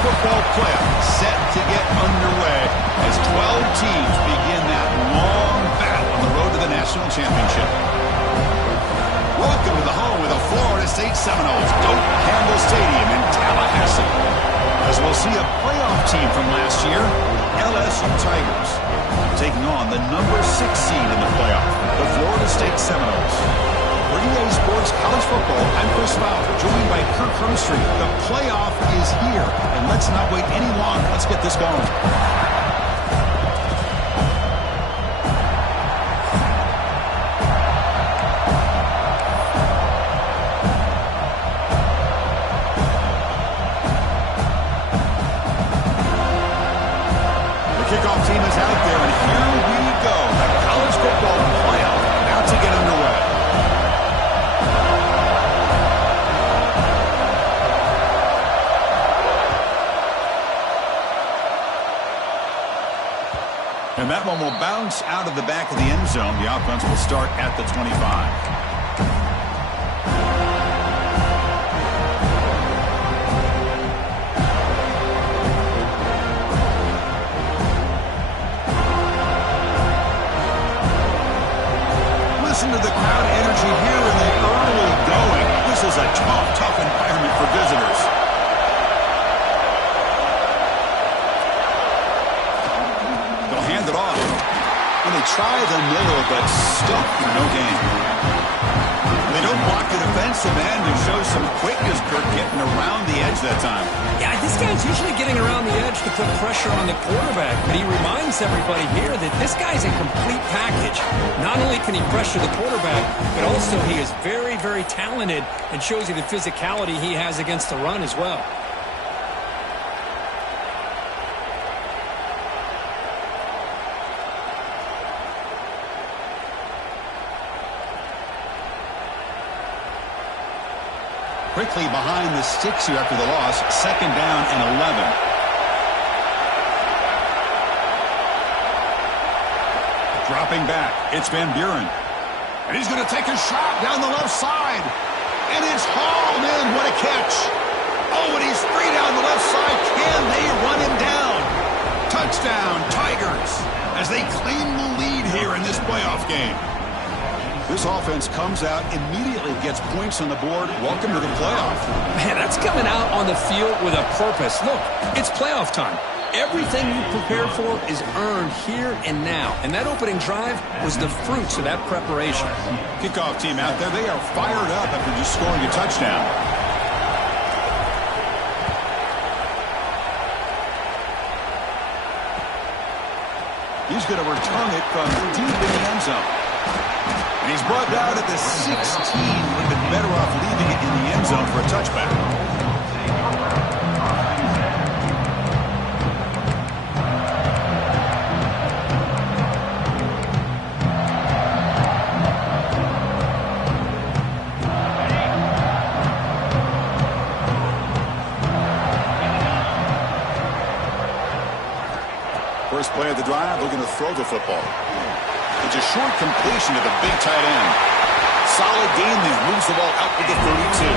football playoff set to get underway as 12 teams begin that long battle on the road to the national championship. Welcome to the home of the Florida State Seminoles, Doak Campbell Stadium in Tallahassee. As we'll see a playoff team from last year, LSU Tigers, taking on the number 6 seed in the playoff, the Florida State Seminoles. For EA Sports College Football, I'm Chris Fowler, joined by Kirk Herbstreit. The playoff is here, and let's not wait any longer. Let's get this going. Kickoff team is out there, and here we go. The college football playoff about to get underway. And that one will bounce out of the back of the end zone. The offense will start at the 25. Listen to the crowd energy here in the early going. This is a tough environment for visitors. They'll hand it off. And they try the middle, but stuck for no gain. They don't block the defensive end and show some quickness, Kirk, getting around the edge that time. Yeah, this guy's usually getting around the edge to put pressure on the quarterback, but he reminds everybody here that this guy's a complete package. Not only can he pressure the quarterback, but also he is very, very talented and shows you the physicality he has against the run as well. Quickly behind the sticks here after the loss. 2nd down and 11. Dropping back. It's Van Buren. And he's going to take a shot down the left side. And it's hauled in. What a catch. Oh, and he's free down the left side. Can they run him down? Touchdown, Tigers, as they claim the lead here in this playoff game. This offense comes out, immediately gets points on the board. Welcome to the playoff. Man, that's coming out on the field with a purpose. Look, it's playoff time. Everything you prepared for is earned here and now. And that opening drive was the fruits of that preparation. Kickoff team out there, they are fired up after just scoring a touchdown. He's going to return it from deep in the end zone. And he's brought down at the 16. Would have been better off leaving it in the end zone for a touchback. First play of the drive, looking to throw the football. It's a short completion to the big tight end. Solid game there. Moves the ball out with the 32.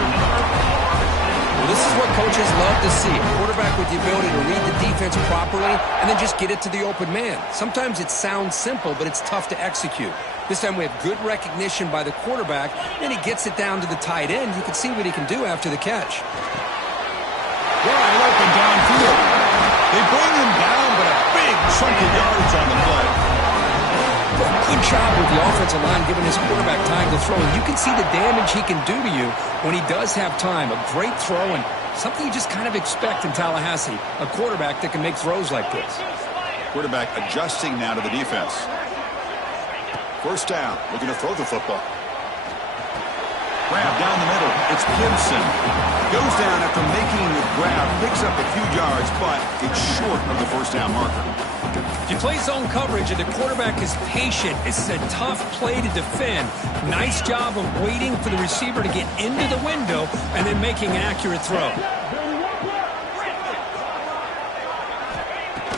Well, this is what coaches love to see. A quarterback with the ability to read the defense properly and then just get it to the open man. Sometimes it sounds simple, but it's tough to execute. This time we have good recognition by the quarterback, and he gets it down to the tight end. You can see what he can do after the catch. Wide open downfield. They bring him down, but a big chunk of yardage on the play. Good job with the offensive line giving his quarterback time to throw. And you can see the damage he can do to you when he does have time. A great throw and something you just kind of expect in Tallahassee. A quarterback that can make throws like this. Quarterback adjusting now to the defense. First down, looking to throw the football. Grab down the middle. It's Gibson. Goes down after making the grab. Picks up a few yards, but it's short of the first down marker. If you play zone coverage and the quarterback is patient, it's a tough play to defend. Nice job of waiting for the receiver to get into the window and then making an accurate throw.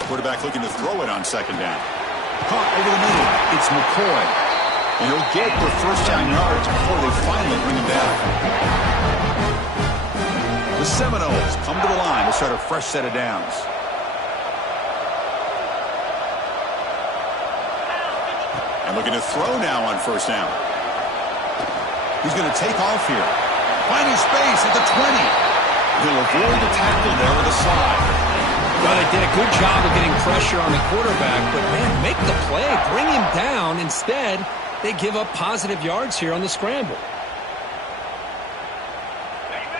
Quarterback looking to throw it on 2nd down. Caught over the middle. It's McCoy. And he'll get the first down yards before they finally bring him down. The Seminoles come to the line to start a fresh set of downs. And looking to throw now on first down. He's going to take off here. Finding space at the 20. He'll avoid the tackle there with a slide. Well, they did a good job of getting pressure on the quarterback, but, man, make the play. Bring him down. Instead, they give up positive yards here on the scramble.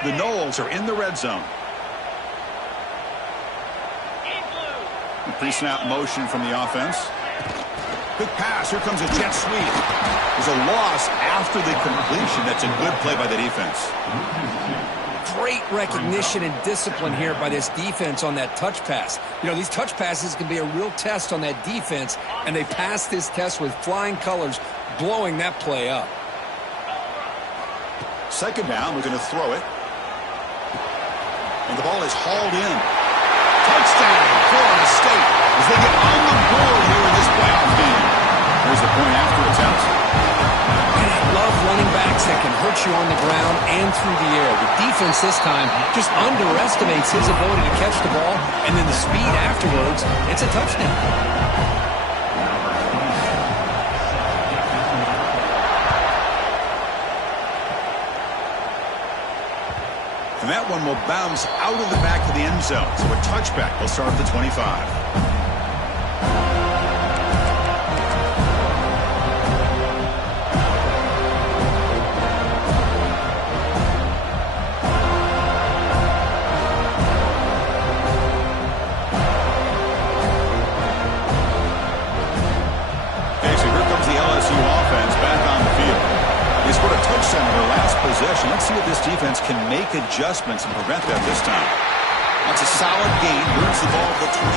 The Noles are in the red zone. The pre-snap motion from the offense. Quick pass. Here comes a jet sweep. There's a loss after the completion. That's a good play by the defense. Great recognition and discipline here by this defense on that touch pass. You know, these touch passes can be a real test on that defense, and they passed this test with flying colors, blowing that play up. Second down, we're going to throw it. And the ball is hauled in. Touchdown, Florida State, as they get on the board here in this playoff game. Here's the point after attempt. And I love running backs that can hurt you on the ground and through the air. The defense this time just underestimates his ability to catch the ball, and then the speed afterwards, it's a touchdown. And that one will bounce out of the back of the end zone. So a touchback will start at the 25. Possession. Let's see if this defense can make adjustments and prevent that this time. That's a solid gain. Moves the ball to the 29.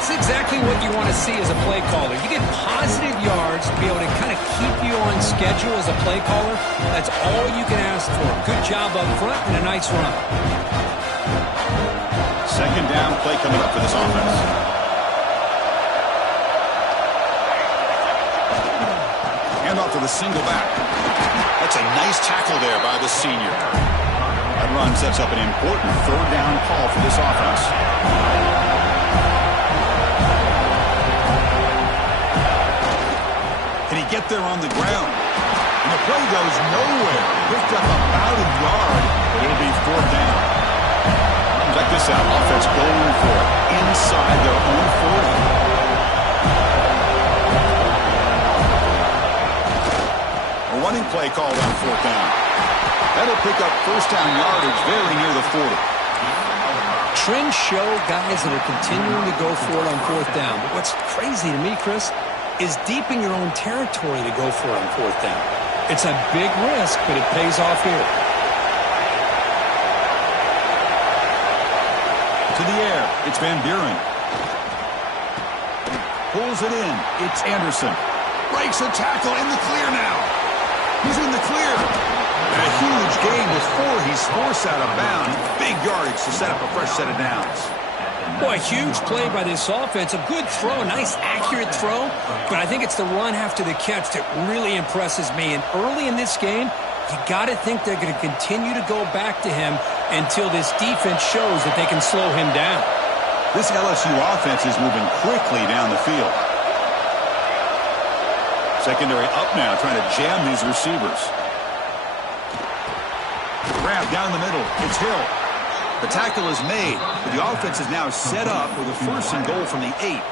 It's exactly what you want to see as a play caller. You get positive yards to be able to kind of keep you on schedule as a play caller. That's all you can ask for. Good job up front and a nice run. Second down play coming up for this offense. Hand off to the single back. That's a nice tackle there by the senior. That run sets up an important third down call for this offense. Can he get there on the ground? And the play goes nowhere. Picked up about a yard, but it'll be fourth down. Check this out. Offense going for it inside their own 40. Running play called on fourth down. That'll pick up first down yardage very near the 40. Trends show guys that are continuing to go for it on fourth down. But what's crazy to me, Chris, is deep in your own territory to go for it on fourth down. It's a big risk, but it pays off here. To the air, it's Van Buren. Pulls it in, it's Anderson. Breaks a tackle in the clear now. He's in the clear. And a huge gain before he's forced out of bounds. Big yardage to set up a fresh set of downs. Boy, a huge play by this offense. A good throw, a nice accurate throw. But I think it's the run after the catch that really impresses me. And early in this game, you got to think they're going to continue to go back to him until this defense shows that they can slow him down. This LSU offense is moving quickly down the field. Secondary up now, trying to jam these receivers. Grab down the middle. It's Hill. The tackle is made, but the offense is now set up with a first and goal from the 8.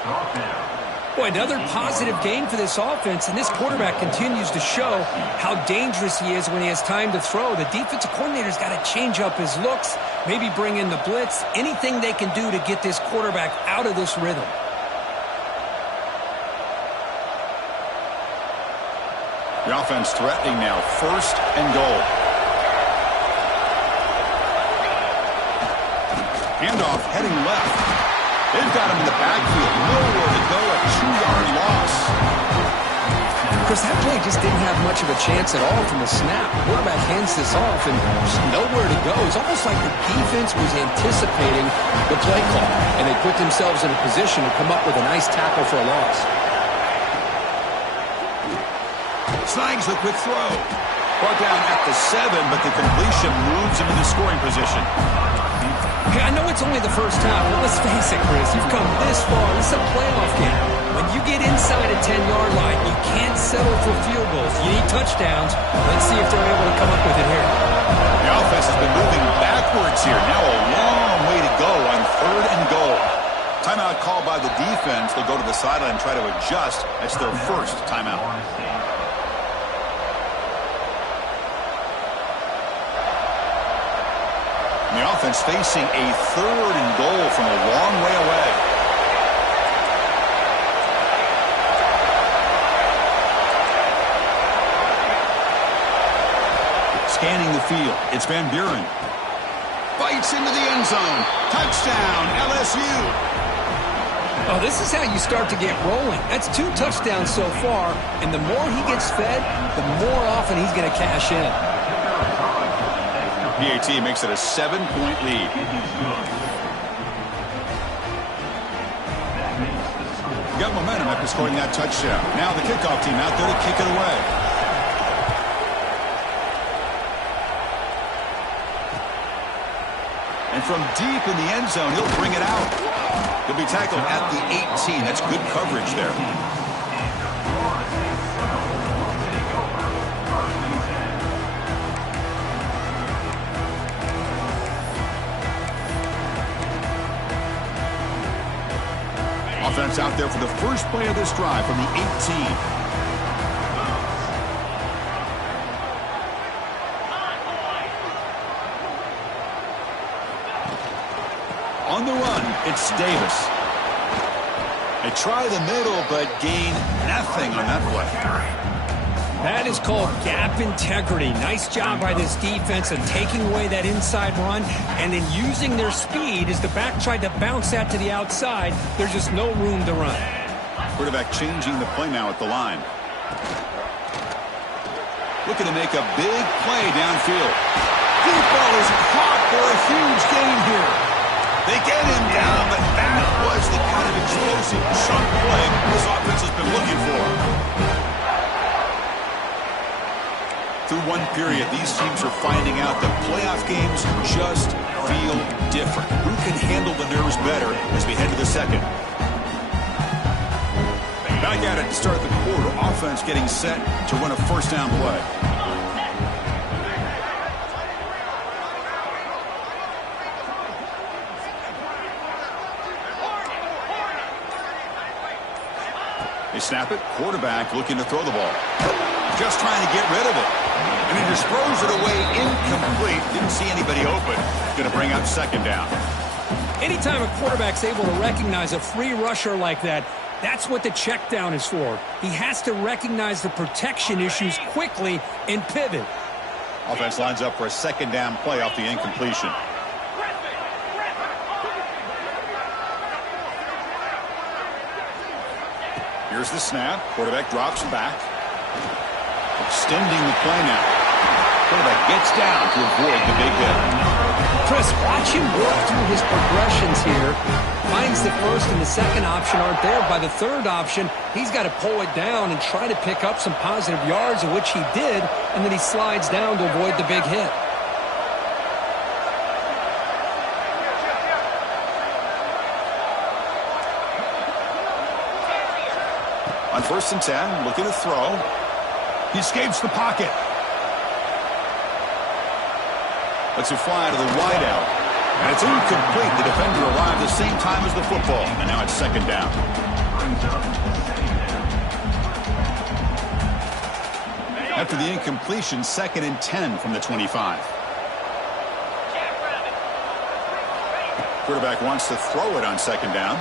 Boy, another positive game for this offense, and this quarterback continues to show how dangerous he is when he has time to throw. The defensive coordinator's got to change up his looks, maybe bring in the blitz, anything they can do to get this quarterback out of this rhythm. The offense threatening now, first and goal. Handoff heading left. They've got him in the backfield. Nowhere to go, a 2-yard loss. Chris, that play just didn't have much of a chance at all from the snap. The quarterback hands this off and just nowhere to go. It's almost like the defense was anticipating the play call, and they put themselves in a position to come up with a nice tackle for a loss. Snags the quick throw. Brought down at the 7, but the completion moves him into scoring position. it's only the first half, but let's face it, Chris, you've come this far. This is a playoff game. When you get inside a 10-yard line, you can't settle for field goals. You need touchdowns. Let's see if they're able to come up with it here. The offense has been moving backwards here. Now a long way to go on 3rd and goal. Timeout called by the defense. They'll go to the sideline and try to adjust. That's their first timeout. The offense facing a 3rd and goal from a long way away. Scanning the field. It's Van Buren. Bites into the end zone. Touchdown, LSU. Oh, this is how you start to get rolling. That's 2 touchdowns so far, and the more he gets fed, the more often he's going to cash in. PAT makes it a 7-point lead. Got momentum after scoring that touchdown. Now the kickoff team out there to kick it away. And from deep in the end zone, he'll bring it out. He'll be tackled at the 18. That's good coverage there. Offense out there for the first play of this drive from the 18. On the run, it's Davis. They try the middle, but gain nothing on that play. That is called gap integrity. Nice job by this defense of taking away that inside run and then using their speed as the back tried to bounce that to the outside. There's just no room to run. Quarterback changing the play now at the line. Looking to make a big play downfield. Deep ball is caught for a huge gain here. They get him down, but that was the kind of explosive chunk play this offense has been looking for. Through one period, these teams are finding out that playoff games just feel different. Who can handle the nerves better as we head to the second? Back at it to start the quarter. Offense getting set to run a first down play. They snap it. Quarterback looking to throw the ball. Just trying to get rid of it. And he just throws it away incomplete. Didn't see anybody open. Going to bring up second down. Anytime a quarterback's able to recognize a free rusher like that, that's what the check down is for. He has to recognize the protection issues quickly and pivot. Offense lines up for a second down play off the incompletion. Here's the snap. Quarterback drops back. Extending the play now. Quarterback gets down to avoid the big hit. Chris, watch him work through his progressions here. Finds the first and the second option aren't there. By the third option, he's got to pull it down and try to pick up some positive yards, of which he did, and then he slides down to avoid the big hit. On 1st and 10, looking to throw. He escapes the pocket. Lets it fly to the wideout. And it's incomplete. The defender arrived the same time as the football. And now it's second down. After the incompletion, 2nd and 10 from the 25. Quarterback wants to throw it on second down.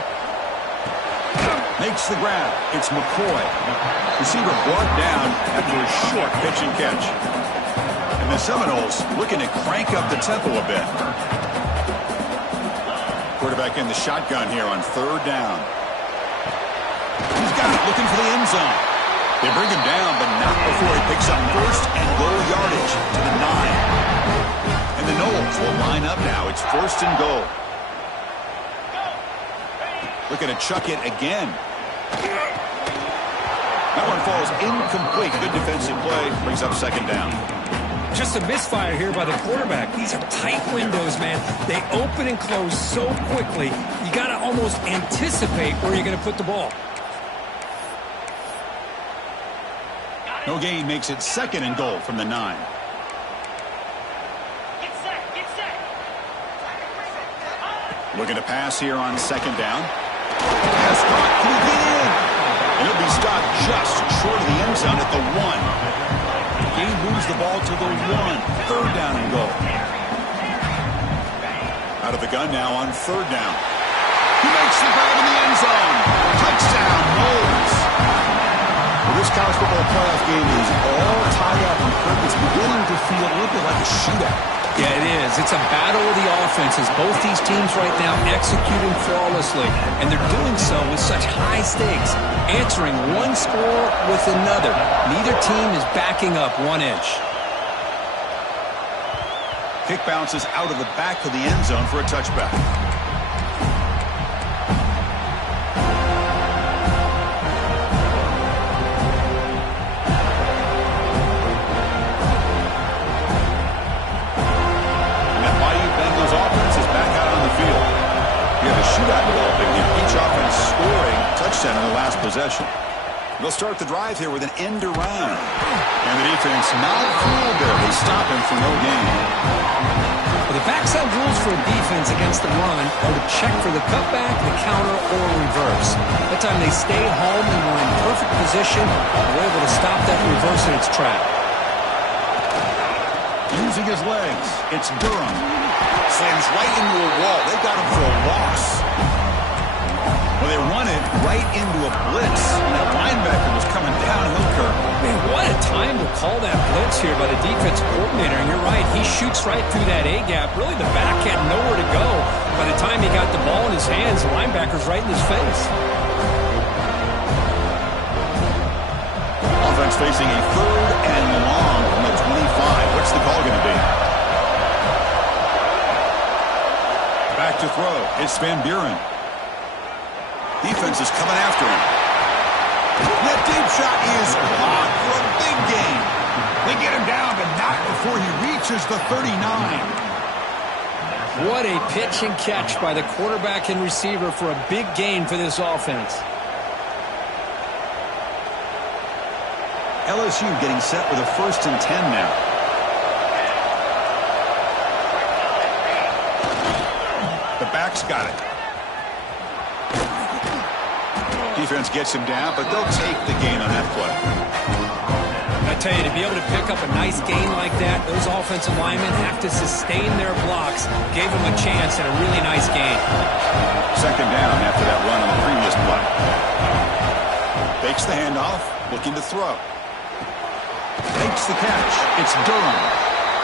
Makes the grab. It's McCoy. Receiver brought down after a short pitch and catch. And the Seminoles looking to crank up the tempo a bit. Quarterback in the shotgun here on 3rd down. He's got it, looking for the end zone. They bring him down, but not before he picks up 1st and goal yardage to the 9. And the Noles will line up now. It's 1st and goal. Looking to chuck it again. That one falls incomplete. Good defensive play. Brings up second down. Just a misfire here by the quarterback. These are tight windows, man. They open and close so quickly, you got to almost anticipate where you're going to put the ball. No gain makes it 2nd and goal from the 9. Looking to pass here on 2nd down. Pass caught. Can he get in? And he'll be stopped just short of the end zone at the 1. He moves the ball to the 1. 3rd down and goal. Out of the gun now on 3rd down. He makes the grab in the end zone. Touchdown, Noles. Well, this college football playoff game is all tied up, and Kirk, it's beginning to feel a little bit like a shootout. Yeah, it is. It's a battle of the offenses. Both these teams right now executing flawlessly, and they're doing so with such high stakes, answering one score with another. Neither team is backing up 1 inch. Kick bounces out of the back of the end zone for a touchback. Shootout developing here. Each offense scoring touchdown in the last possession. They'll start the drive here with an end around. And the defense not fooled there. They stop him for no gain. Well, the backside rules for a defense against the run are to check for the cutback, the counter, or reverse. That time they stayed home and were in perfect position and were able to stop that reverse in its track. Using his legs, it's Durham. Slams right into a wall. They got him for a loss. Well, they run it right into a blitz. That linebacker was coming downhill, Kirk. Man, what a time to call that blitz here by the defense coordinator. And you're right, he shoots right through that A-gap. Really, the back had nowhere to go. By the time he got the ball in his hands, the linebacker's right in his face. Offense facing a 3rd and long from the 25. What's the call going to be? Back to throw. It's Van Buren. Defense is coming after him. That deep shot is caught for a big gain. They get him down, but not before he reaches the 39. What a pitch and catch by the quarterback and receiver for a big gain for this offense. LSU getting set with a 1st and 10 now. The back's got it. Defense gets him down, but they'll take the gain on that play. I tell you, to be able to pick up a nice gain like that, those offensive linemen have to sustain their blocks. Gave them a chance at a really nice gain. 2nd down after that run on the previous play. Fakes the handoff, looking to throw. Makes the catch. It's Durham.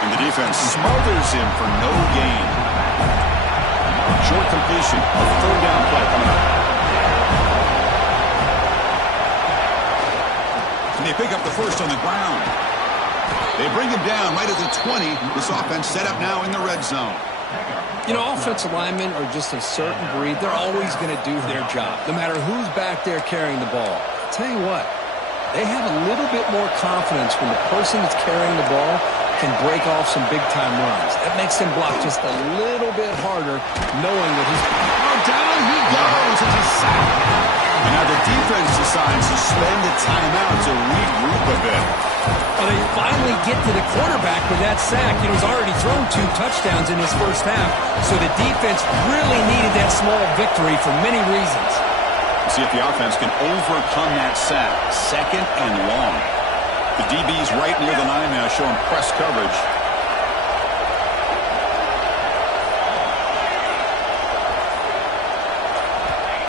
And the defense smothers him for no gain. Short completion. A 3rd down play coming up. And they pick up the 1st on the ground. They bring him down right at the 20. This offense set up now in the red zone. You know, offensive linemen are just a certain breed. They're always going to do their job, no matter who's back there carrying the ball. I'll tell you what, they have a little bit more confidence when the person that's carrying the ball can break off some big-time runs. That makes them block just a little bit harder, knowing that he's... Oh, down he goes. It's a sack. And now the defense decides to spend a timeout to regroup a bit. Well, they finally get to the quarterback with that sack. You know, he's already thrown 2 touchdowns in his first half, so the defense really needed that small victory for many reasons. See if the offense can overcome that sack. 2nd and long. The DB's right near the line now, showing press coverage.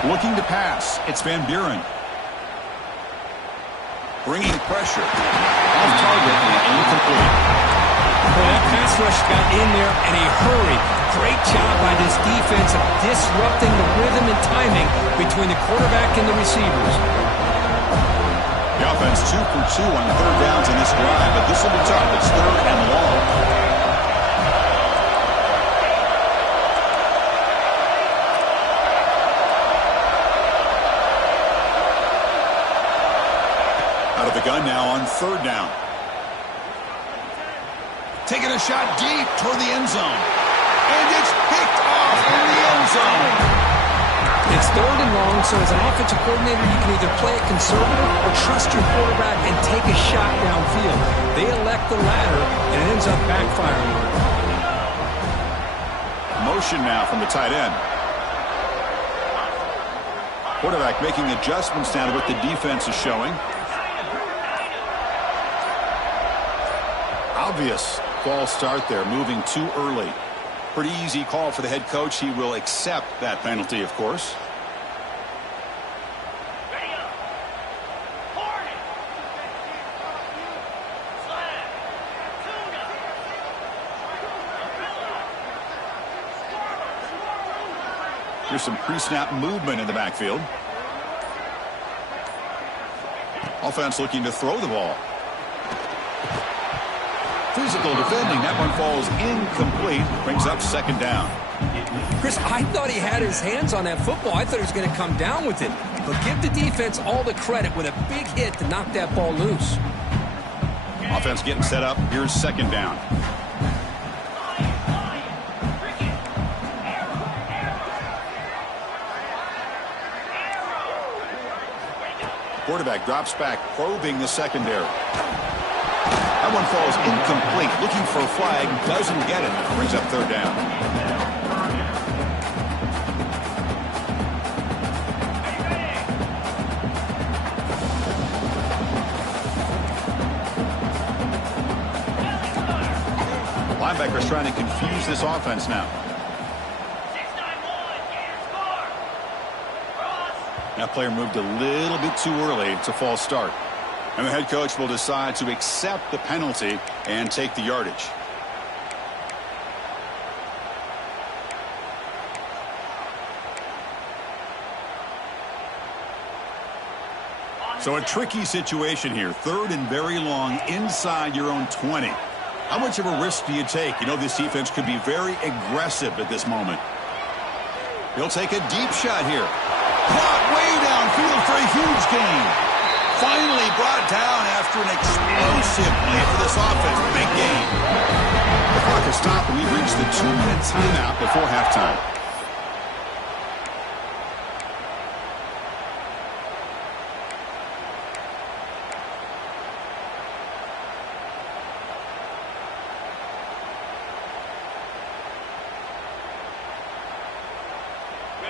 Looking to pass. It's Van Buren. Bringing pressure. Off target and incomplete. Well, that pass rush got in there in a hurry. Great job by this defense of disrupting the rhythm and timing between the quarterback and the receivers. The offense 2 for 2 on 3rd downs in this drive, but this will be tough. It's 3rd and long. Out of the gun now on 3rd down. taking a shot deep toward the end zone. And it's picked off in the end zone. It's 3rd and long, so as an offensive coordinator, you can either play it conservative or trust your quarterback and take a shot downfield. They elect the latter, and it ends up backfiring. Motion now from the tight end. Quarterback making adjustments now to what the defense is showing. Obvious false start there, moving too early. Pretty easy call for the head coach. He will accept that penalty, of course. Here's some pre-snap movement in the backfield. Offense looking to throw the ball. Physical defending. That one falls incomplete. Brings up 2nd down. Chris, I thought he had his hands on that football. I thought he was going to come down with it. But give the defense all the credit with a big hit to knock that ball loose. Offense getting set up. Here's 2nd down. Quarterback drops back, probing the secondary. That one falls incomplete. Looking for a flag. Doesn't get it. Brings up 3rd down. Linebackers trying to confuse this offense now. That player moved a little bit too early. It's a false start. And the head coach will decide to accept the penalty and take the yardage. So a tricky situation here. 3rd and very long inside your own 20. How much of a risk do you take? You know this defense could be very aggressive at this moment. He'll take a deep shot here. Caught way downfield for a huge gain. Finally brought down after an explosive play for this offense. Big gain. The clock has stopped, and we've reached the 2-minute timeout before halftime.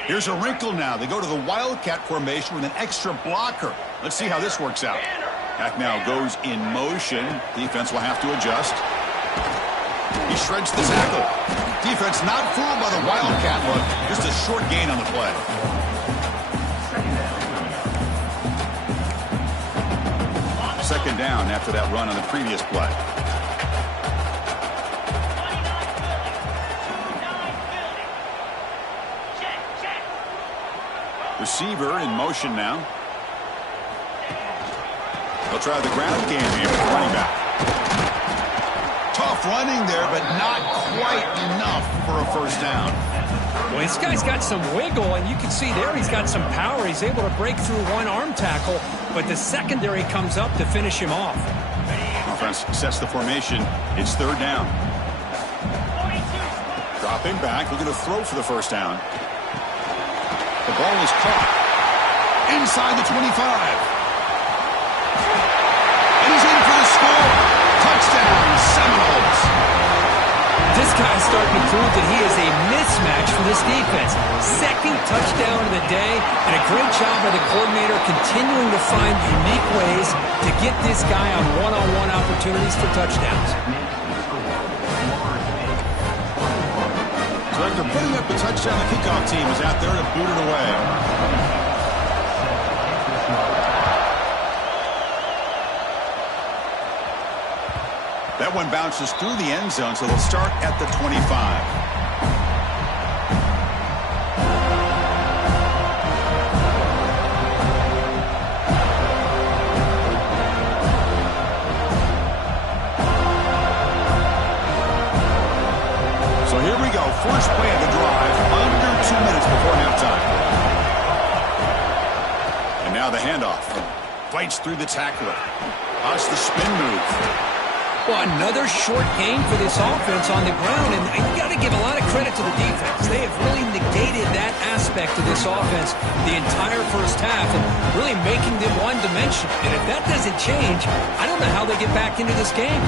Here's a wrinkle now. They go to the Wildcat formation with an extra blocker. Let's see how this works out. Back now goes in motion. Defense will have to adjust. He shreds the tackle. Defense not fooled by the Wildcat look. Just a short gain on the play. Second down after that run on the previous play. Receiver in motion now. They'll try the ground game here with the running back. Tough running there, but not quite enough for a 1st down. Well, this guy's got some wiggle, and you can see there he's got some power. He's able to break through one arm tackle, but the secondary comes up to finish him off. Offense sets the formation. It's 3rd down. Dropping back, looking to throw for the 1st down. The ball is caught inside the 25. And he's in for the score. Touchdown, Seminoles. This guy's starting to prove that he is a mismatch for this defense. 2nd touchdown of the day, and a great job by the coordinator continuing to find unique ways to get this guy on one-on-one opportunities for touchdowns. So after putting up the touchdown, the kickoff team is out there to boot it away. That one bounces through the end zone, so they'll start at the 25. First play of the drive, under 2 minutes before halftime. And now the handoff. Fights through the tackler. Watch the spin move. Well, another short game for this offense on the ground, and you got to give a lot of credit to the defense. They have really negated that aspect of this offense the entire first half and really making them one-dimensional. And if that doesn't change, I don't know how they get back into this game.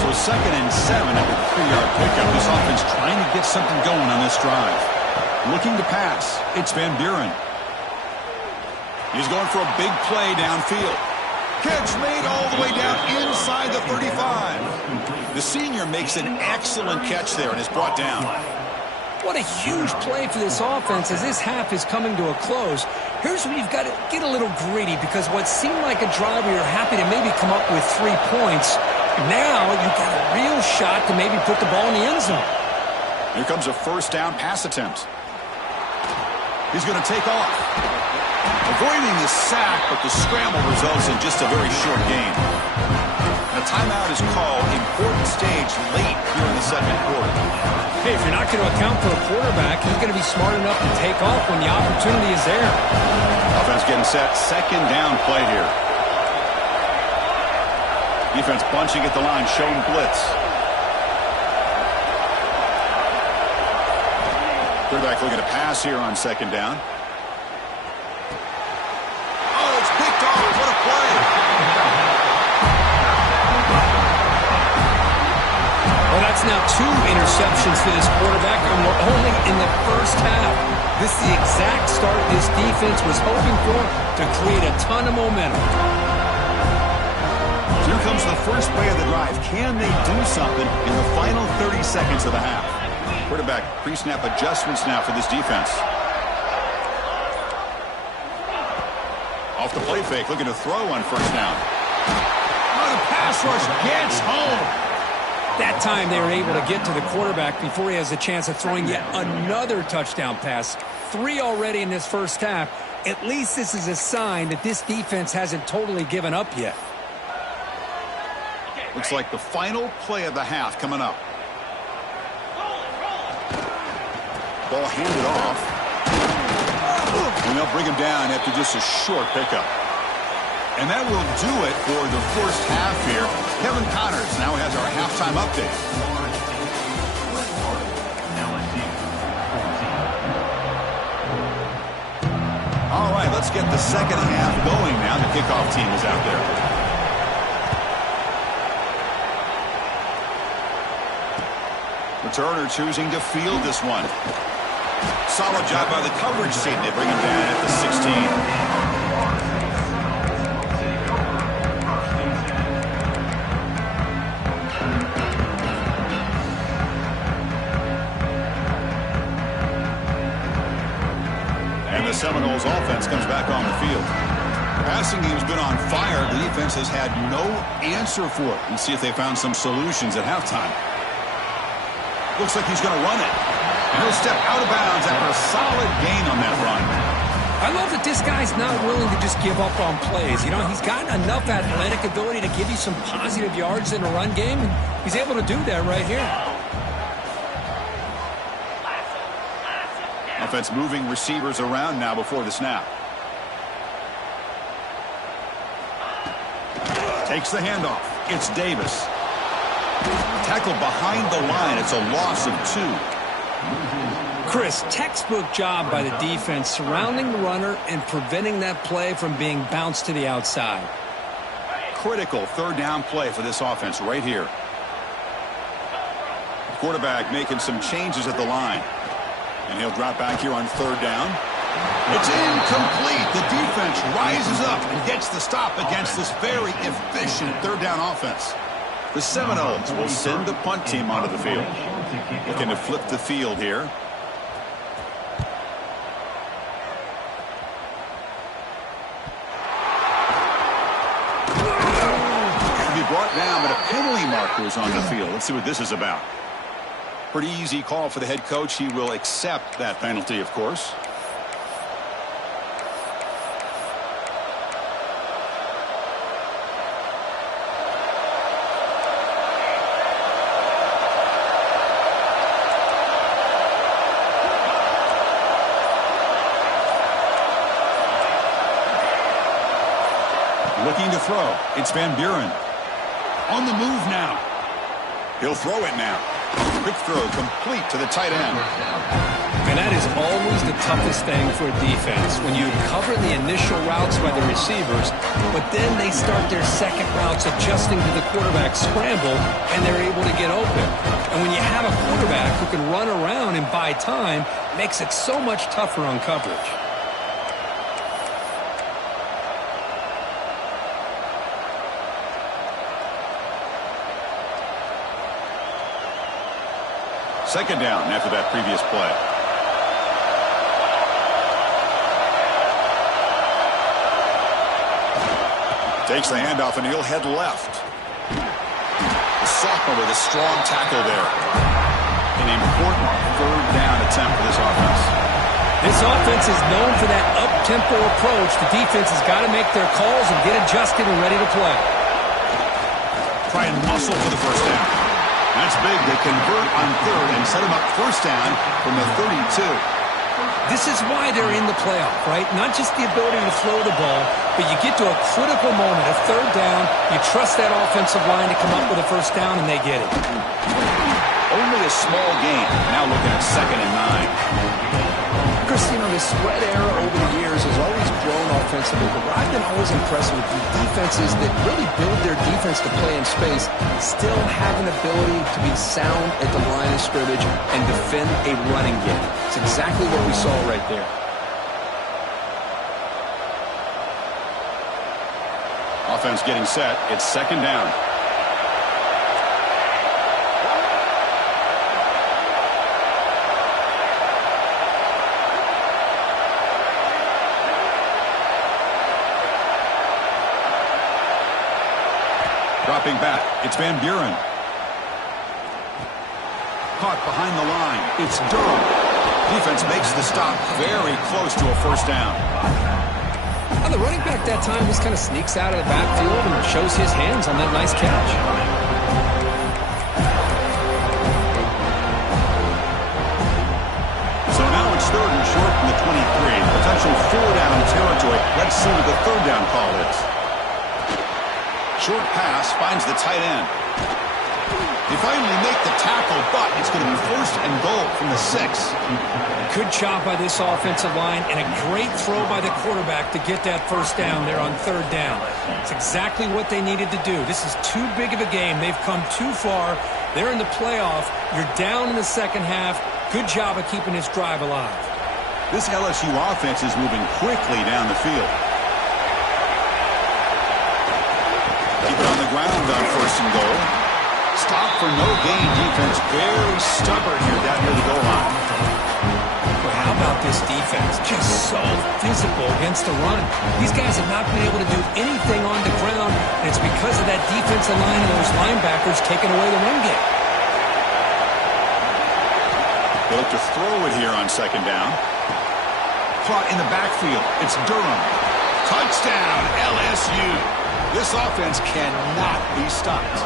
So 2nd and 7 after the 3-yard pickup. This offense trying to get something going on this drive. Looking to pass. It's Van Buren. He's going for a big play downfield. Catch made all the way down inside the 35. The senior makes an excellent catch there and is brought down. What a huge play for this offense as this half is coming to a close. Here's where you've got to get a little greedy because what seemed like a drive where you're happy to maybe come up with 3 points, now you've got a real shot to maybe put the ball in the end zone. Here comes a 1st down pass attempt. He's going to take off. Avoiding the sack, but the scramble results in just a very short gain. A timeout is called. Important stage late here in the 2nd quarter. Hey, if you're not going to account for a quarterback, he's going to be smart enough to take off when the opportunity is there. Offense getting set. 2nd down play here. Defense bunching at the line, showing blitz. Quarterback looking to pass here on 2nd down. What a play. Well, that's now 2 interceptions for this quarterback, and we're only in the first half. This is the exact start this defense was hoping for to create a ton of momentum. Here comes the first play of the drive. Can they do something in the final 30 seconds of the half? Quarterback pre-snap adjustments now for this defense. Off the play fake, looking to throw on 1st down. Oh, the pass rush gets home. That time they were able to get to the quarterback before he has a chance of throwing yet another touchdown pass. 3 already in this first half. At least this is a sign that this defense hasn't totally given up yet. Looks like the final play of the half coming up. Ball handed off. And they'll bring him down after just a short pickup. And that will do it for the first half here. Kevin Connors now has our halftime update. All right, let's get the second half going now. The kickoff team is out there. Returner choosing to field this one. Solid job by the coverage team. They bring him down at the 16. And the Seminoles offense comes back on the field. The passing game's been on fire. The defense has had no answer for it. Let's see if they found some solutions at halftime. Looks like he's going to run it. And he'll step out of bounds after a solid gain on that run. I love that this guy's not willing to just give up on plays. You know, he's got enough athletic ability to give you some positive yards in a run game, and he's able to do that right here. Offense moving receivers around now before the snap. Takes the handoff. It's Davis. Tackled behind the line. It's a loss of 2. Chris, textbook job by the defense surrounding the runner and preventing that play from being bounced to the outside. Critical 3rd down play for this offense right here. Quarterback making some changes at the line. And he'll drop back here on 3rd down. It's incomplete. The defense rises up and gets the stop against this very efficient 3rd down offense. The Seminoles will send the punt team onto the field. Looking to flip the field here. He'll be brought down, but a penalty marker is on the field. Let's see what this is about. Pretty easy call for the head coach. He will accept that penalty, of course. Looking to throw. It's Van Buren. On the move now. He'll throw it now. Quick throw complete to the tight end. And that is always the toughest thing for a defense, when you cover the initial routes by the receivers, but then they start their second routes adjusting to the quarterback scramble, and they're able to get open. And when you have a quarterback who can run around and buy time, it makes it so much tougher on coverage. Second down after that previous play. Takes the handoff, and he'll head left. The sophomore with a strong tackle there. An important third down attempt for this offense. This offense is known for that up-tempo approach. The defense has got to make their calls and get adjusted and ready to play. Try and muscle for the first down. That's big. They convert on third and set him up first down from the 32. This is why they're in the playoff, right? Not just the ability to throw the ball, but you get to a critical moment, a third down, you trust that offensive line to come up with a first down, and they get it. Only a small gain. Now looking at 2nd and 9. Chris, the spread era over the years has always grown offensively, but what I've been always impressed with the defenses that really build their defense to play in space still have an ability to be sound at the line of scrimmage and defend a running game. It's exactly what we saw right there. Offense getting set. It's 2nd down. Dropping back, it's Van Buren. Caught behind the line, it's Durham. Defense makes the stop very close to a first down. On the running back that time just kind of sneaks out of the backfield and shows his hands on that nice catch. So now it's 3rd and short from the 23. Potential 4-down territory. Let's see what the 3rd down call is. Short pass finds the tight end. They finally make the tackle, but it's going to be 1st and goal from the 6. Good job by this offensive line and a great throw by the quarterback to get that first down there on 3rd down. It's exactly what they needed to do. This is too big of a game. They've come too far. They're in the playoff. You're down in the second half. Good job of keeping this drive alive. This LSU offense is moving quickly down the field. Keep it on the ground on 1st and goal. Stop for no gain defense. Very stubborn here down near the goal line. Well, how about this defense? Just so physical against the run. These guys have not been able to do anything on the ground, and it's because of that defensive line and those linebackers taking away the run game. They look to throw it here on 2nd down. Caught in the backfield. It's Durham. Touchdown, LSU. This offense cannot be stopped.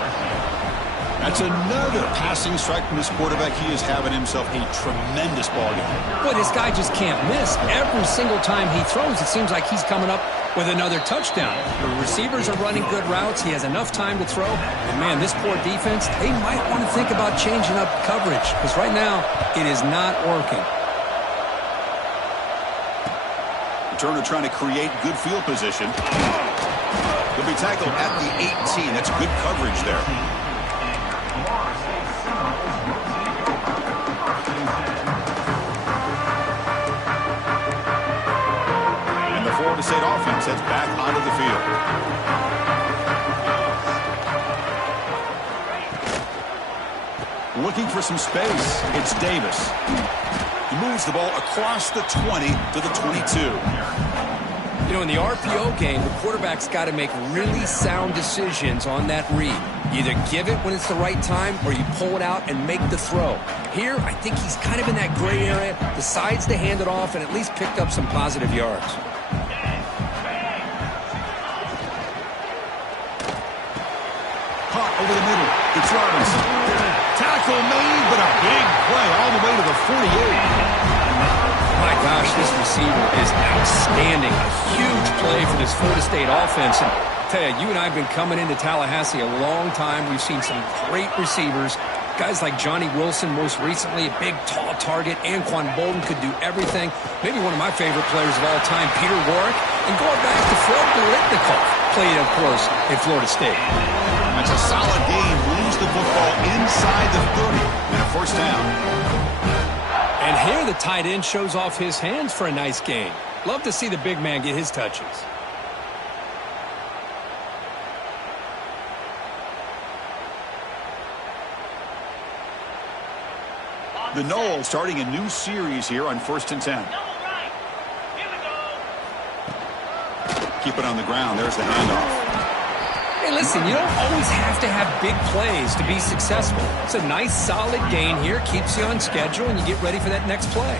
That's another passing strike from this quarterback. He is having himself a tremendous ball game. Boy, this guy just can't miss. Every single time he throws, it seems like he's coming up with another touchdown. The receivers are running good routes. He has enough time to throw. And, man, this poor defense, they might want to think about changing up coverage because right now it is not working. Turner trying to create good field position. He'll be tackled at the 18. That's good coverage there. And the Florida State offense heads back onto the field. Looking for some space. It's Davis. He moves the ball across the 20 to the 22. You know, in the RPO game, the quarterback's got to make really sound decisions on that read. You either give it when it's the right time or you pull it out and make the throw. Here, I think he's kind of in that gray area, decides to hand it off and at least picked up some positive yards. Caught over the middle. It's Robinson. Tackle made, but a big play all the way to the 48. My gosh, this receiver is outstanding. A huge play for this Florida State offense. And Tell you, you and I have been coming into Tallahassee a long time. We've seen some great receivers. Guys like Johnny Wilson, most recently, a big, tall target. Anquan Bolden could do everything. Maybe one of my favorite players of all time, Peter Warrick. And going back to Fred Biletnikoff, played, of course, at Florida State. That's a solid gain. Moves the football inside the 30 and a first down. And here the tight end shows off his hands for a nice gain. Love to see the big man get his touches. The Noles starting a new series here on 1st and 10. Keep it on the ground. There's the handoff. Hey, listen, you don't always have to have big plays to be successful. It's a nice, solid gain here. Keeps you on schedule, and you get ready for that next play.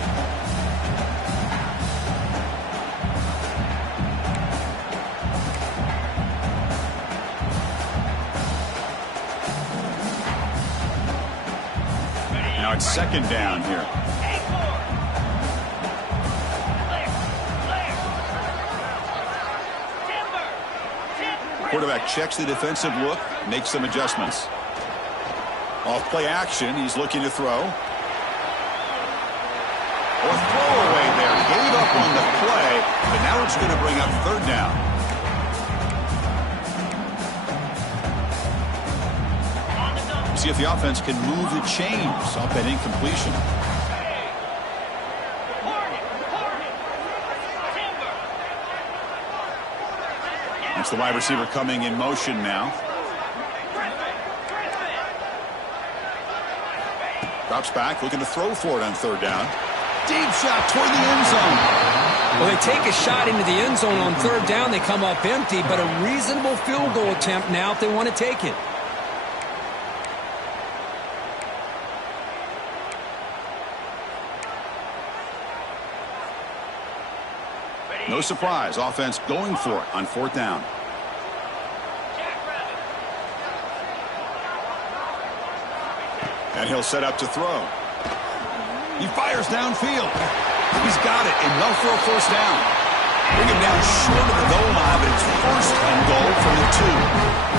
Now it's 2nd down here. Quarterback checks the defensive look, makes some adjustments. Off play action, he's looking to throw. Or throwaway there. Gave up on the play, but now it's going to bring up 3rd down. See if the offense can move the chains off that incompletion. It's the wide receiver coming in motion now. Drops back, looking to throw for it on 3rd down. Deep shot toward the end zone. Well, they take a shot into the end zone on 3rd down. They come up empty, but a reasonable field goal attempt now if they want to take it. No surprise, offense going for it on 4th down. And he'll set up to throw. He fires downfield. He's got it, enough for a first down. Bring him down short of the goal line, but it's 1st and goal from the 2.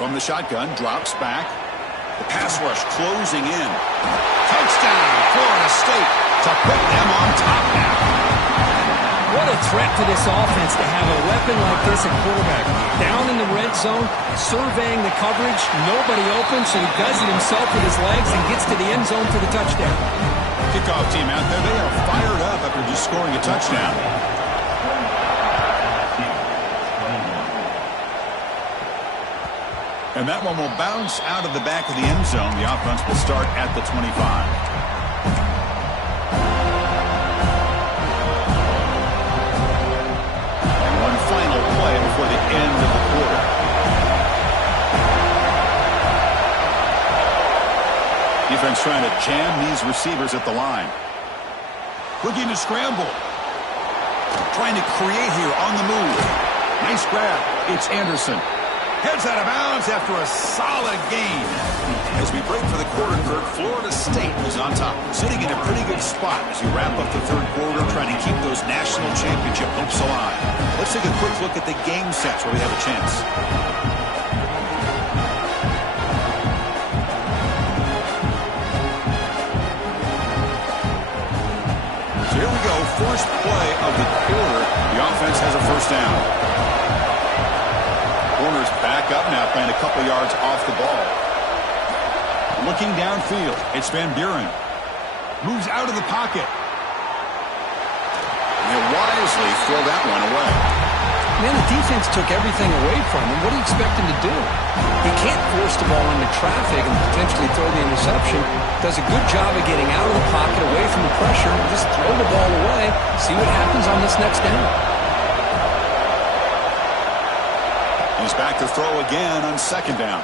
From the shotgun, drops back. The pass rush closing in. Touchdown, Florida State, to put them on top now. What a threat for this offense to have a weapon like this at quarterback. Down in the red zone, surveying the coverage, nobody open, so he does it himself with his legs and gets to the end zone for the touchdown. Kickoff team out there, they are fired up after just scoring a touchdown. And that one will bounce out of the back of the end zone. The offense will start at the 25. And one final play before the end of the quarter. Defense trying to jam these receivers at the line. Looking to scramble. Trying to create here on the move. Nice grab. It's Anderson. Heads out of bounds after a solid gain. As we break for the quarter, Kirk, Florida State is on top, sitting in a pretty good spot as you wrap up the 3rd quarter, trying to keep those national championship hopes alive. Let's take a quick look at the game sets where we have a chance. So here we go, first play of the quarter. The offense has a first down. Corners back up now, playing a couple yards off the ball. Looking downfield, it's Van Buren. Moves out of the pocket. He'll wisely throw that one away. Man, the defense took everything away from him. What do you expect him to do? He can't force the ball into traffic and potentially throw the interception. Does a good job of getting out of the pocket, away from the pressure, and just throw the ball away. See what happens on this next down. He's back to throw again on 2nd down.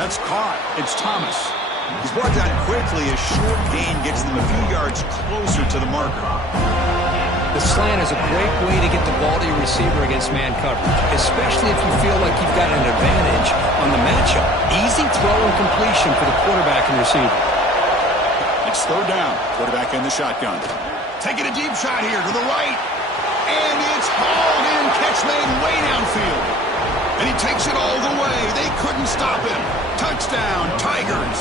That's caught. It's Thomas. He's brought down quickly. A short gain gets them a few yards closer to the marker. The slant is a great way to get the ball to your receiver against man coverage, especially if you feel like you've got an advantage on the matchup. Easy throw and completion for the quarterback and receiver. It's third down. Quarterback in the shotgun. Taking a deep shot here to the right. And it's hauled in. Catch made way downfield. And he takes it all the way. They couldn't stop him. Touchdown, Tigers.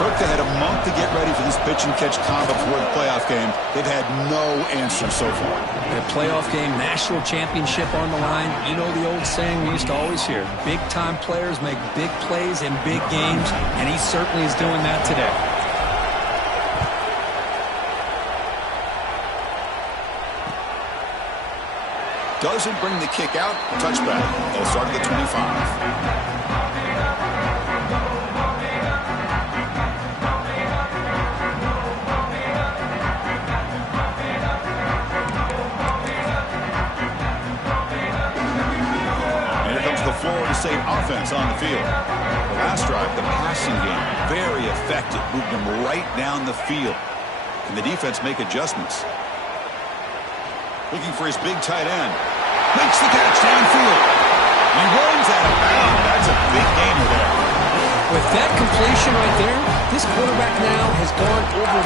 Kirk, they had a month to get ready for this pitch-and-catch combo before the playoff game. They've had no answer so far. A playoff game, national championship on the line. You know the old saying we used to always hear. Big-time players make big plays in big games, and he certainly is doing that today. Doesn't bring the kick out. Touchback. They'll start at the 25. Florida State offense on the field. The last drive, the passing game, very effective. Moved them right down the field. And the defense make adjustments. Looking for his big tight end. Makes the catch downfield. He runs out of bounds. That's a big gainer there. With that completion right there, this quarterback now has gone over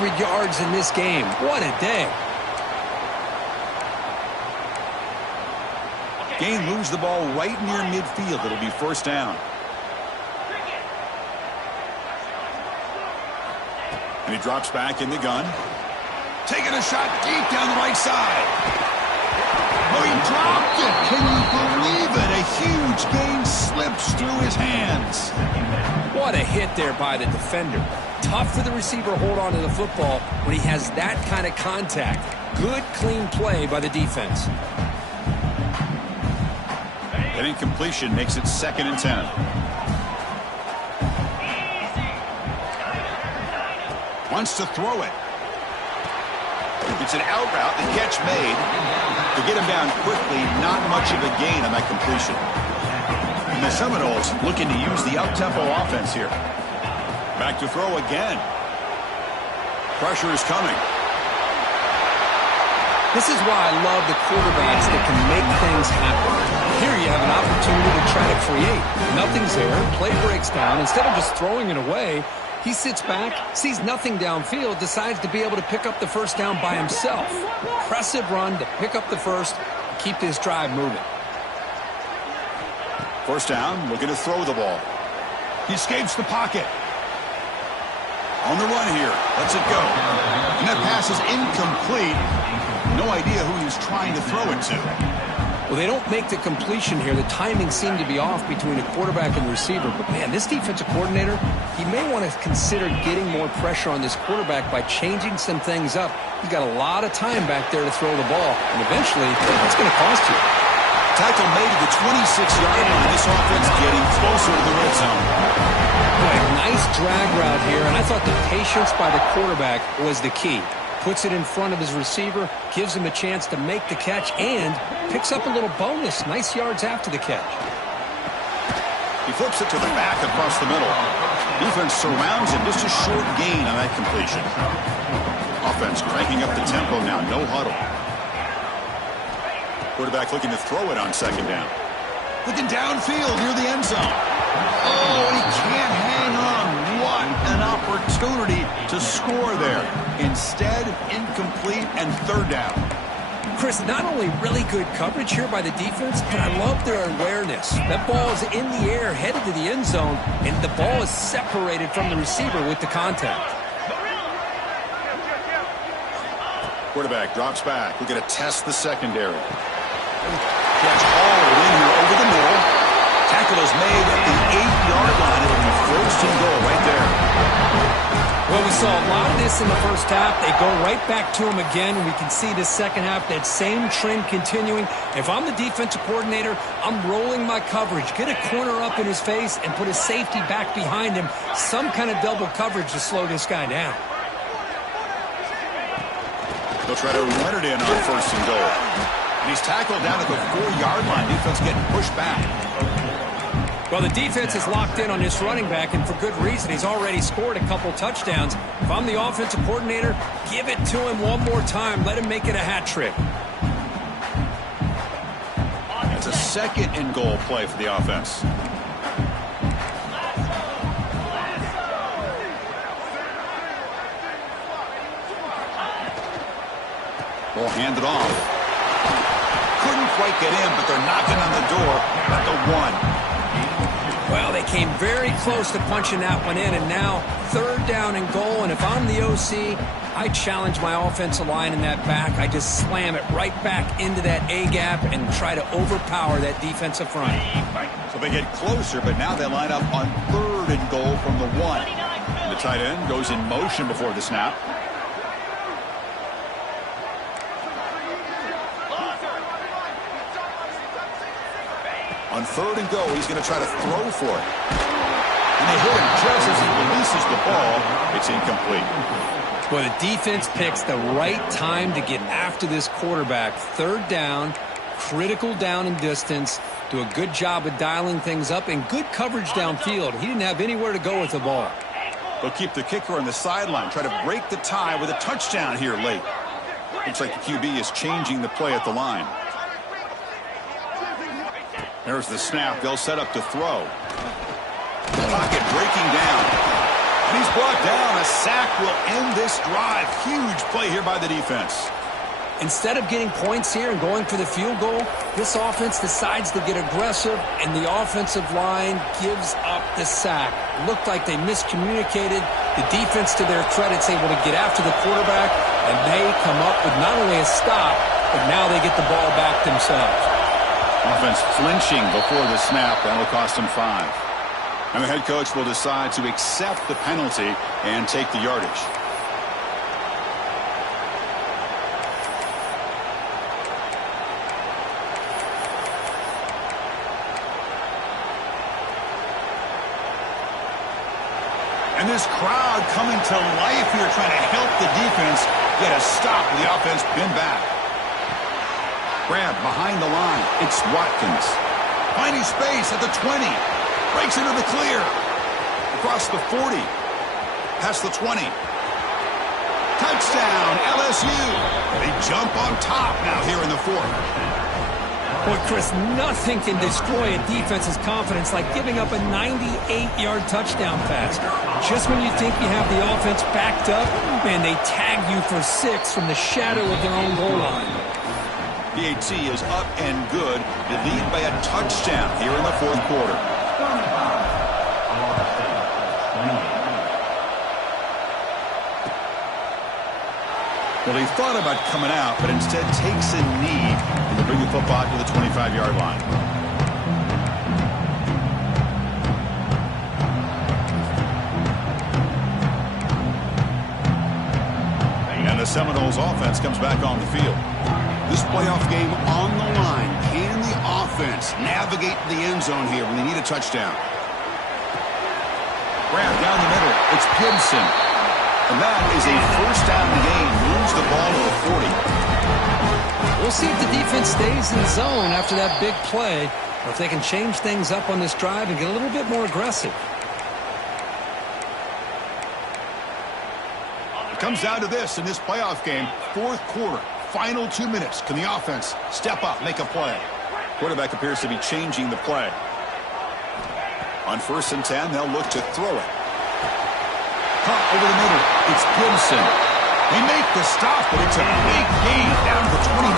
300 yards in this game. What a day. Gain moves the ball right near midfield. It'll be first down. And he drops back in the gun. Taking a shot deep down the right side. Oh, he dropped it. Can you believe it? A huge gain slips through his hands. What a hit there by the defender. Tough for the receiver to hold on to the football when he has that kind of contact. Good, clean play by the defense. That incompletion makes it 2nd and 10. Wants to throw it. It's an out route. The catch made. To get him down quickly, not much of a gain on that completion. And the Seminoles looking to use the up-tempo offense here. Back to throw again. Pressure is coming. This is why I love the quarterbacks that can make things happen. Here you have an opportunity to try to create. Nothing's there. Play breaks down. Instead of just throwing it away, he sits back, sees nothing downfield, decides to be able to pick up the first down by himself. Impressive run to pick up the first, keep this drive moving. First down, looking to throw the ball. He escapes the pocket. On the run here. Lets it go. And that pass is incomplete. No idea who he was trying to throw it to. Well, they don't make the completion here. The timing seemed to be off between a quarterback and the receiver. But, man, this defensive coordinator, he may want to consider getting more pressure on this quarterback by changing some things up. He's got a lot of time back there to throw the ball. And eventually, that's going to cost you. Tackle made at the 26-yard line. This offense getting closer to the red zone. Boy, nice drag route here. And I thought the patience by the quarterback was the key. Puts it in front of his receiver, gives him a chance to make the catch, and picks up a little bonus. Nice yards after the catch. He flips it to the back across the middle. Defense surrounds him. Just a short gain on that completion. Offense cranking up the tempo now. No huddle. Quarterback looking to throw it on second down. Looking downfield near the end zone. Oh, he can't hang on. What an opportunity to score there. Instead, incomplete and third down. Chris, not only really good coverage here by the defense, but I love their awareness. That ball is in the air, headed to the end zone, and the ball is separated from the receiver with the contact. Quarterback drops back. We're going to test the secondary. Catch hauled in here over the middle. Tackle is made at the 8-yard line. It'll be first and goal right there. Well, we saw a lot of this in the first half. They go right back to him again, and we can see the second half, that same trend continuing. If I'm the defensive coordinator, I'm rolling my coverage. Get a corner up in his face and put a safety back behind him. Some kind of double coverage to slow this guy down. They'll try to run it in on first and goal. And he's tackled down at the 4-yard line. Defense getting pushed back. Well, the defense is locked in on this running back, and for good reason. He's already scored a couple touchdowns. If I'm the offensive coordinator, give it to him one more time. Let him make it a hat trick. It's a second and goal play for the offense. Will hand it off. Couldn't quite get in, but they're knocking on the door at the 1. Well, they came very close to punching that one in, and now 3rd down and goal. And if I'm the OC, I challenge my offensive line in that back. I just slam it right back into that A-gap and try to overpower that defensive front. So they get closer, but now they line up on 3rd and goal from the 1. And the tight end goes in motion before the snap. On 3rd and goal, he's going to try to throw for it. And they hit him just as he releases the ball. It's incomplete. Well, the defense picks the right time to get after this quarterback. 3rd down, critical down and distance. Do a good job of dialing things up and good coverage downfield. He didn't have anywhere to go with the ball. They'll keep the kicker on the sideline, try to break the tie with a touchdown here late. Looks like the QB is changing the play at the line. There's the snap. They'll set up to throw. Pocket breaking down. And he's brought down. A sack will end this drive. Huge play here by the defense. Instead of getting points here and going for the field goal, this offense decides to get aggressive, and the offensive line gives up the sack. Looked like they miscommunicated. The defense, to their credit, is able to get after the quarterback, and they come up with not only a stop, but now they get the ball back themselves. Offense flinching before the snap. That'll cost him 5. And the head coach will decide to accept the penalty and take the yardage. And this crowd coming to life here, trying to help the defense get a stop with the offense pinned back. Grab behind the line. It's Watkins. Finding space at the 20. Breaks into the clear. Across the 40. Past the 20. Touchdown, LSU. They jump on top now here in the 4th. Boy, Chris, nothing can destroy a defense's confidence like giving up a 98-yard touchdown pass. Just when you think you have the offense backed up, man, they tag you for 6 from the shadow of their own goal line. PAT is up and good. They lead by a touchdown here in the 4th quarter. Well, he thought about coming out, but instead takes a knee to bring the football to the 25-yard line. And the Seminoles offense comes back on the field. This playoff game on the line. Can the offense navigate the end zone here when they need a touchdown? Grab down the middle. It's Gibson. And that is a first down in the game. Moves the ball to the 40. We'll see if the defense stays in zone after that big play, or if they can change things up on this drive and get a little bit more aggressive. It comes down to this in this playoff game. 4th quarter. Final 2 minutes. Can the offense step up, make a play? Quarterback appears to be changing the play. On 1st and 10, they'll look to throw it. Caught over the middle. It's Gibson. They make the stop, but it's a big gain down to 29.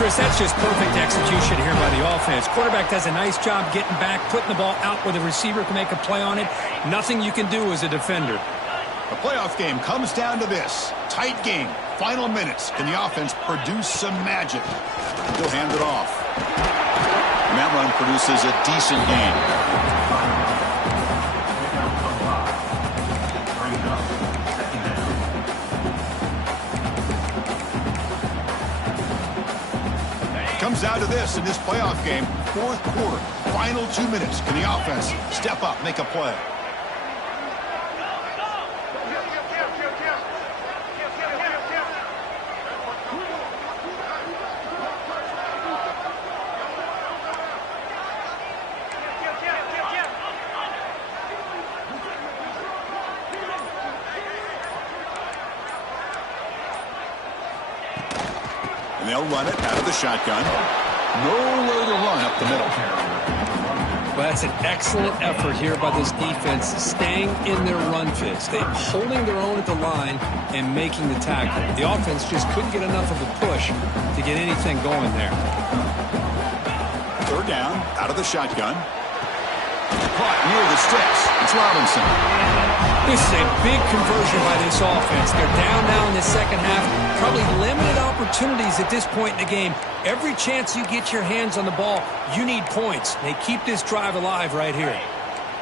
Chris, that's just perfect execution here by the offense. Quarterback does a nice job getting back, putting the ball out where the receiver can make a play on it. Nothing you can do as a defender. The playoff game comes down to this. Tight game. Final minutes. Can the offense produce some magic? He'll hand it off. And that run produces a decent gain. Comes down to this in this playoff game. 4th quarter. Final 2 minutes. Can the offense step up, make a play? And they'll run it out of the shotgun. Nowhere to run up the middle. Well, that's an excellent effort here by this defense, staying in their run fits. They're holding their own at the line and making the tackle. The offense just couldn't get enough of a push to get anything going there. Third down, out of the shotgun. Caught near the sticks. It's Robinson. This is a big conversion by this offense. They're down now in the second half. Probably limited opportunities at this point in the game. Every chance you get your hands on the ball, you need points. They keep this drive alive right here.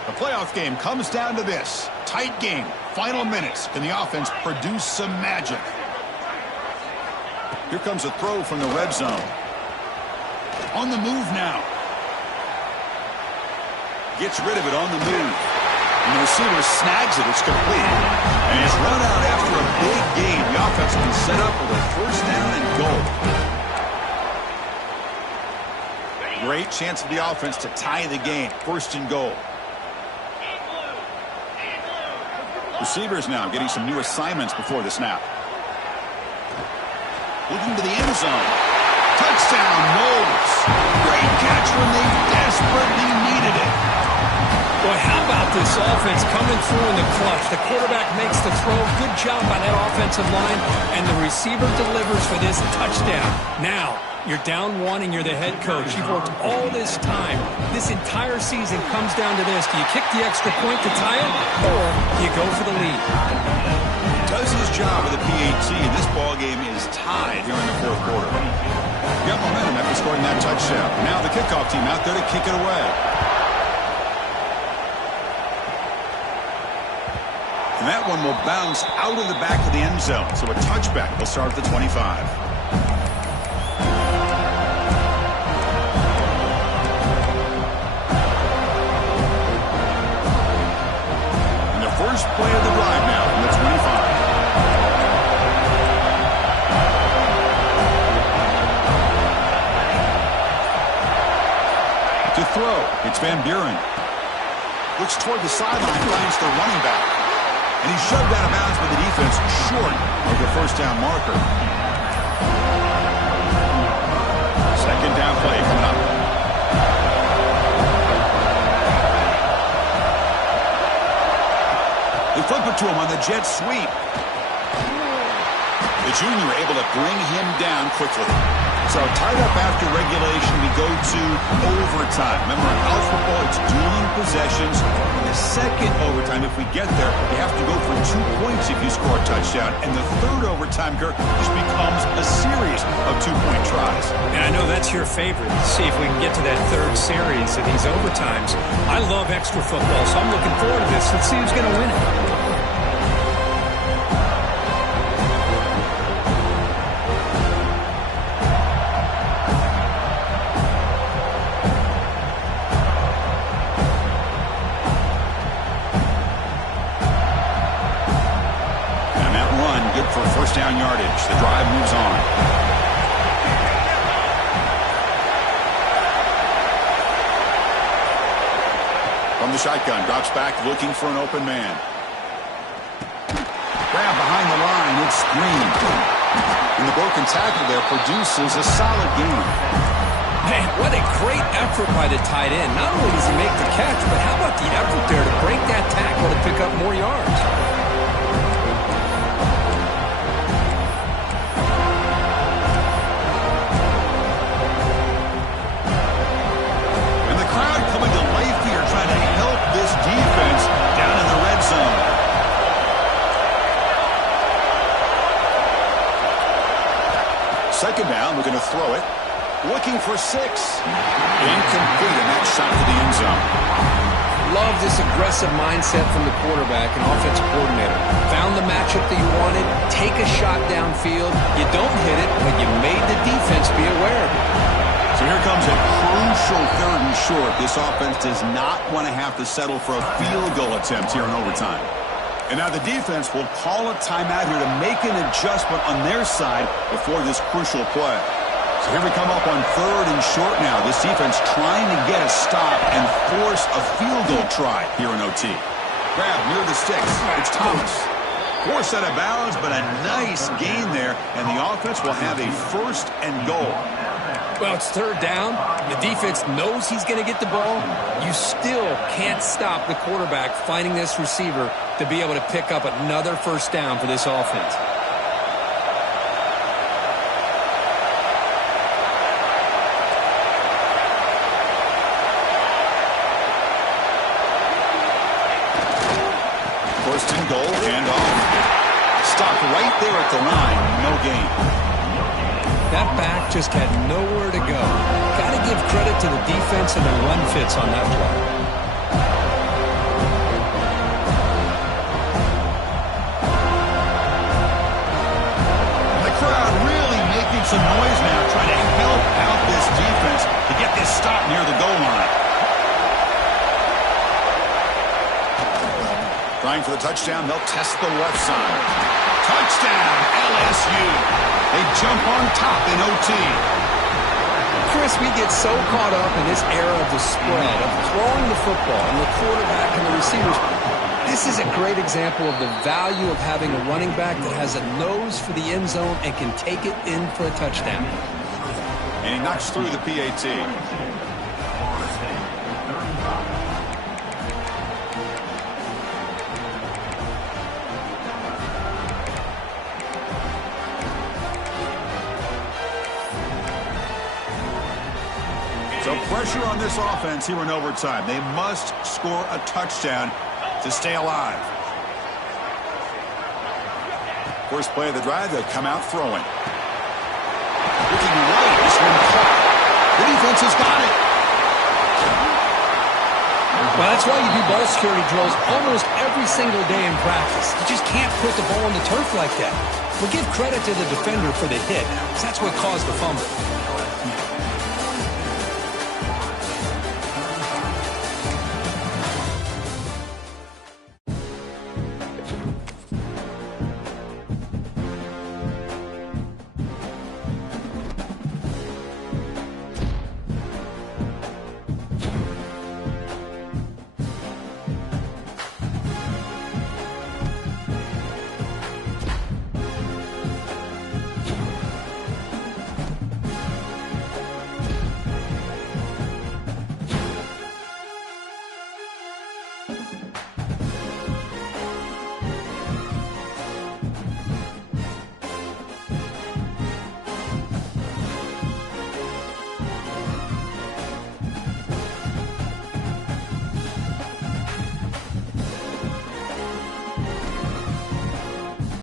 The playoff game comes down to this. Tight game. Final minutes. Can the offense produce some magic? Here comes a throw from the red zone. On the move now. Gets rid of it on the move. And the receiver snags it. It's complete. And he's run out after a big gain. The offense can set up with a first down and goal. Great chance for the offense to tie the game. First and goal. Receivers now getting some new assignments before the snap. Looking to the end zone. Touchdown, Knowles. Great catch when they desperately needed it. Boy, how about this offense coming through in the clutch? The quarterback makes the throw. Good job by that offensive line. And the receiver delivers for this touchdown. Now, you're down one and you're the head coach. You've worked all this time. This entire season comes down to this. Do you kick the extra point to tie it, or do you go for the lead? Does his job with the PAT, and this ball game is tied here in the fourth quarter. Got momentum after scoring that touchdown. Now the kickoff team out there to kick it away. And that one will bounce out of the back of the end zone. So a touchback will start at the 25. And the first play of the drive now from the 25. To throw, it's Van Buren. Looks toward the sideline, finds the running back. And he's shoved out of bounds by the defense short of the first down marker. Second down play coming up. They flip it to him on the jet sweep. The junior able to bring him down quickly. So tied up after regulation, we go to overtime. Remember, in college football, it's dueling possessions. In the second overtime, if we get there, you have to go for 2 points if you score a touchdown. And the third overtime, Kirk, just becomes a series of 2-point tries. And I know that's your favorite. See if we can get to that third series of these overtimes. I love extra football, so I'm looking forward to this. Let's see who's going to win it. Down yardage. The drive moves on. From the shotgun, drops back looking for an open man. Grab behind the line, it's Green. And the broken tackle there produces a solid gain. Man, what a great effort by the tight end. Not only does he make the catch, but how about the effort there to break that tackle to pick up more yards? Second down, we're going to throw it. Looking for 6. Incomplete, and that shot to the end zone. Love this aggressive mindset from the quarterback and offensive coordinator. Found the matchup that you wanted, take a shot downfield. You don't hit it, but you made the defense be aware of it. So here comes a crucial third and short. This offense does not want to have to settle for a field goal attempt here in overtime. And now the defense will call a timeout here to make an adjustment on their side before this crucial play. So here we come up on third and short now. This defense trying to get a stop and force a field goal try here in OT. Grab near the sticks. It's Thomas. Forced out of bounds, but a nice gain there. And the offense will have a first and goal. Well, it's third down. The defense knows he's going to get the ball. You still can't stop the quarterback finding this receiver to be able to pick up another first down for this offense. First and goal, and off. Stopped right there at the line. No gain. That back just had nowhere to go. Got to give credit to the defense and the run fits on that play. The crowd really making some noise now, trying to help out this defense to get this stop near the goal line. Trying for the touchdown, they'll test the left side. Touchdown, LSU. They jump on top in OT. Chris, we get so caught up in this era of the spread, of throwing the football and the quarterback and the receivers. This is a great example of the value of having a running back that has a nose for the end zone and can take it in for a touchdown. And he knocks through the PAT. So pressure on this offense here in overtime. They must score a touchdown to stay alive. First play of the drive, they'll come out throwing. Looking right, it's been caught. The defense has got it. Well, that's why you do ball security drills almost every single day in practice. You just can't put the ball on the turf like that. We'll give credit to the defender for the hit, because that's what caused the fumble.